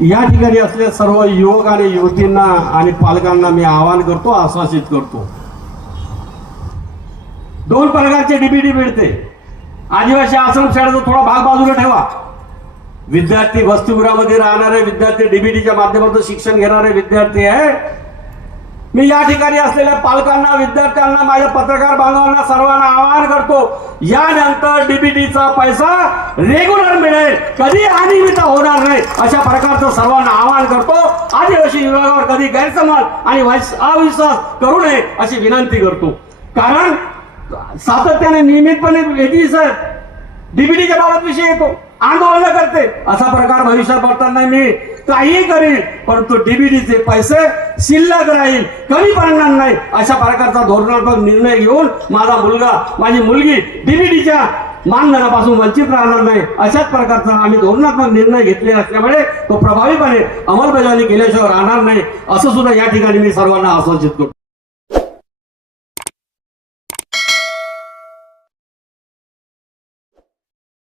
या ठिकाणी असलेल्या सर्व युवक आणि युवतींना आणि पालकांना मी आवाहन करतो आश्वासित करतो. दोन प्रकारचे डीबीडी मिळते. आदिवासी आश्रमशाळेचा थोडा भाग बाजूला ठेवा. विद्यार्थी वस्तुगृहामध्ये राहणारे विद्यार्थी डीबीडीच्या माध्यमातून शिक्षण घेणारे विद्यार्थी आहे. मी या ठिकाणी असलेल्या पालकांना विद्यार्थ्यांना माझ्या पत्रकार बांधवांना सर्वांना आवाहन करतो यानंतर डीबीटीचा पैसा रेग्युलर मिळेल. कधी अनियमित होणार नाही अशा प्रकारे सर्वांना आवाहन करतो आदिवासी विभागावर कधी गैरसमज आणि अविश्वास करू नये अशी विनंती करतो. कारण सातत्याने नियमितपणे वेगळी सर डीबीडीच्या बाबत विषय येतो आंदोलन करते. असा प्रकार भविष्यात पडताना मी काही करीन परंतु डीबीडीचे पैसे शिल्लक राहील कमी पडणार नाही अशा प्रकारचा धोरणात्मक निर्णय घेऊन माझा मुलगा माझी मुलगी डीबीडीच्या मानधनापासून वंचित राहणार नाही. अशाच प्रकारचा आम्ही धोरणात्मक निर्णय घेतले असल्यामुळे तो प्रभावीपणे अंमलबजावणी केल्याशिवाय राहणार नाही. असं सुद्धा या ठिकाणी मी सर्वांना आश्वासित करतो.